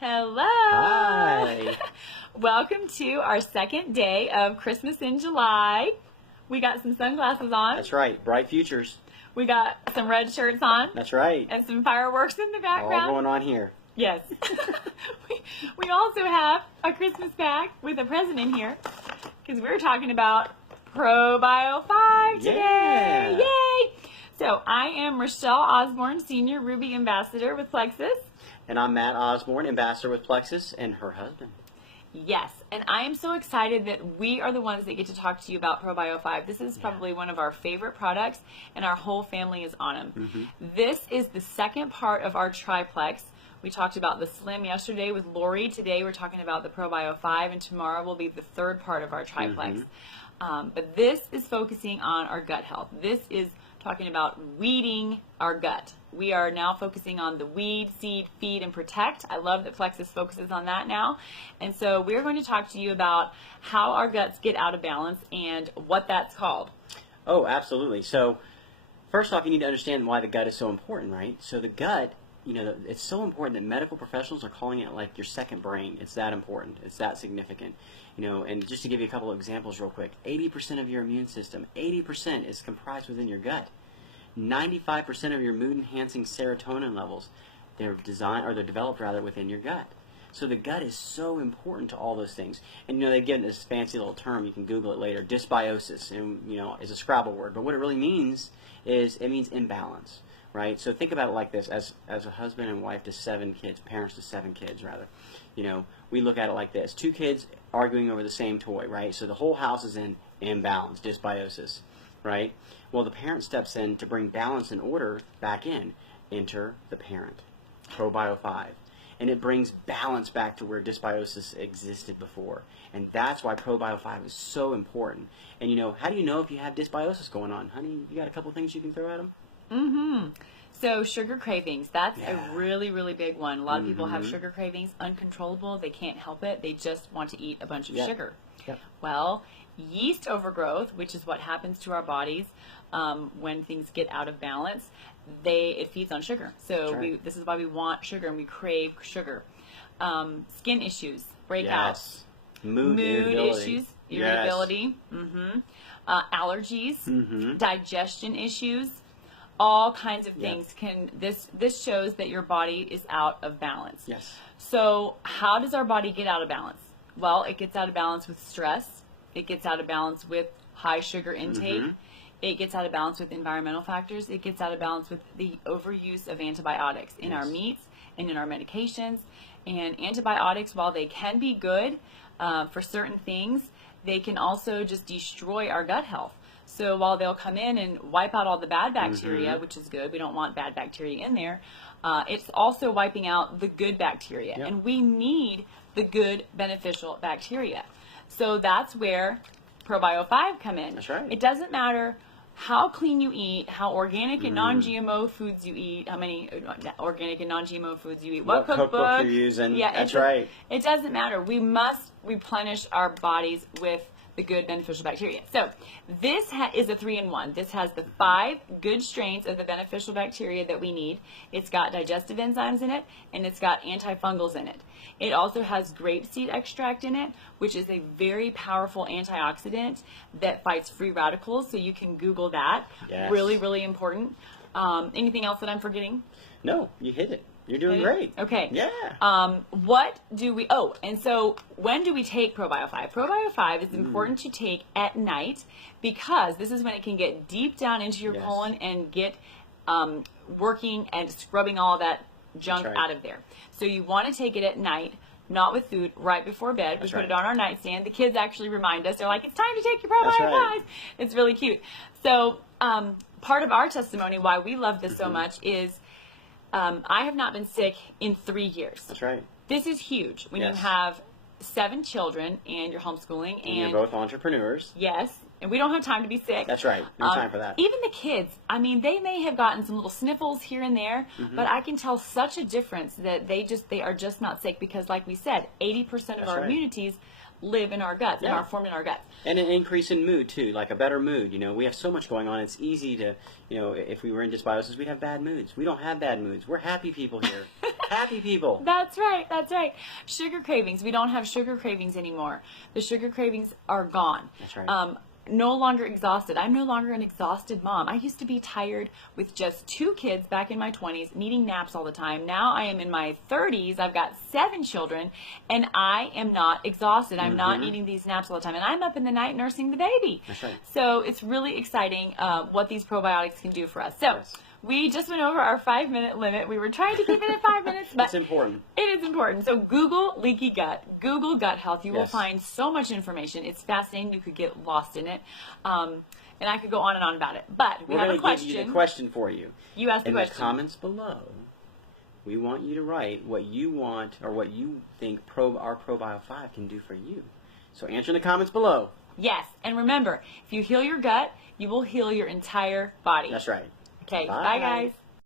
Hello. Hi. Welcome to our second day of Christmas in July. We got some sunglasses on. That's right. Bright futures. We got some red shirts on. That's right. And some fireworks in the background. All going on here. Yes. we also have a Christmas bag with a present in here because we're talking about ProBio5 today. Yeah. Yay! So I am Rochelle Osborne, Senior Ruby Ambassador with Plexus. And I'm Matt Osborne, Ambassador with Plexus, and her husband. Yes, and I am so excited that we are the ones that get to talk to you about ProBio5. This is probably one of our favorite products, and our whole family is on them. Mm-hmm. This is the second part of our triplex. We talked about the Slim yesterday with Lori. Today we're talking about the ProBio5, and tomorrow will be the third part of our triplex. Mm-hmm. But this is focusing on our gut health. This is talking about weeding our gut. We are now focusing on the weed, seed, feed, and protect. I love that Plexus focuses on that now. And so we're going to talk to you about how our guts get out of balance and what that's called. Oh, absolutely. So first off, you need to understand why the gut is so important, right? So the gut, you know, it's so important that medical professionals are calling it like your second brain. It's that important. It's that significant. You know, and just to give you a couple of examples real quick, 80% of your immune system, 80% is comprised within your gut. 95% of your mood-enhancing serotonin levels, they're developed rather within your gut. So the gut is so important to all those things. And you know, they give this fancy little term, you can Google it later, dysbiosis, and you know, is a Scrabble word. But what it really means is it means imbalance, right? So think about it like this: as a husband and wife to 7 kids, parents to 7 kids rather. You know, we look at it like this: 2 kids arguing over the same toy, right? So the whole house is in imbalance, dysbiosis, right? Well, the parent steps in to bring balance and order back in. Enter the parent, ProBio5. And it brings balance back to where dysbiosis existed before. And that's why ProBio5 is so important. And you know, how do you know if you have dysbiosis going on? Honey, you got a couple things you can throw at them? Mm-hmm. So sugar cravings, that's a really, really big one. A lot of people have Mm-hmm. sugar cravings, uncontrollable. They can't help it. They just want to eat a bunch of sugar. Yep. Well, yeast overgrowth, which is what happens to our bodies when things get out of balance, it feeds on sugar. So right. This is why we want sugar and we crave sugar. Skin issues, breakouts, Yes. Mood irritability. issues, Yes. irritability, allergies, Mm-hmm. digestion issues. All kinds of Yep. things this shows that your body is out of balance. Yes. So how does our body get out of balance? Well, it gets out of balance with stress. It gets out of balance with high sugar intake. Mm-hmm. It gets out of balance with environmental factors. It gets out of balance with the overuse of antibiotics in our meats and in our medications. And antibiotics, while they can be good for certain things, they can also just destroy our gut health. So while they'll come in and wipe out all the bad bacteria, which is good, we don't want bad bacteria in there, it's also wiping out the good bacteria. Yep. And we need the good beneficial bacteria. So that's where ProBio5 come in. That's right. It doesn't matter how clean you eat, how organic and non-GMO foods you eat, how many organic and non-GMO foods you eat, what cookbook you're using. Yeah, That's right. It doesn't matter. We must replenish our bodies with the good beneficial bacteria. So this is a 3-in-1. This has the 5 good strains of the beneficial bacteria that we need. It's got digestive enzymes in it, and it's got antifungals in it. It also has grapeseed extract in it, which is a very powerful antioxidant that fights free radicals. So you can Google that. Yes. Really, really important. Anything else that I'm forgetting? No, you hit it. You're doing great. Okay. Yeah. What do we, and so when do we take ProBio5? ProBio5 is important to take at night because this is when it can get deep down into your colon and get working and scrubbing all that junk out of there. So you want to take it at night, not with food, right before bed. We put it on our nightstand. The kids actually remind us. They're like, it's time to take your ProBio5. Right. It's really cute. So part of our testimony why we love this so much is I have not been sick in 3 years. That's right. This is huge when you have 7 children and you're homeschooling. And you're both entrepreneurs. Yes. And we don't have time to be sick. That's right. No time for that. Even the kids, I mean, they may have gotten some little sniffles here and there, but I can tell such a difference that they are just not sick because, like we said, 80% of our immunities live in our guts and are formed in our guts. And an increase in mood too, like a better mood. You know, we have so much going on. It's easy to, you know, if we were in dysbiosis, we'd have bad moods. We don't have bad moods. We're happy people here. Happy people. That's right. That's right. Sugar cravings. We don't have sugar cravings anymore. The sugar cravings are gone. That's right. No longer exhausted. I'm no longer an exhausted mom. I used to be tired with just 2 kids back in my 20s, needing naps all the time. Now I am in my 30s. I've got 7 children, and I am not exhausted. I'm not needing these naps all the time. And I'm up in the night nursing the baby. That's right. So it's really exciting what these probiotics can do for us. So we just went over our 5-minute limit. We were trying to keep it at 5 minutes, but It's important. it is important. So Google leaky gut, Google gut health. You will find so much information. It's fascinating. You could get lost in it. And I could go on and on about it. But we have a question. We're going to give you the question for you. You asked the question. In the comments below, we want you to write what you want or what you think our ProBio5 can do for you. So answer in the comments below. Yes. And remember, if you heal your gut, you will heal your entire body. That's right. Okay. Bye guys.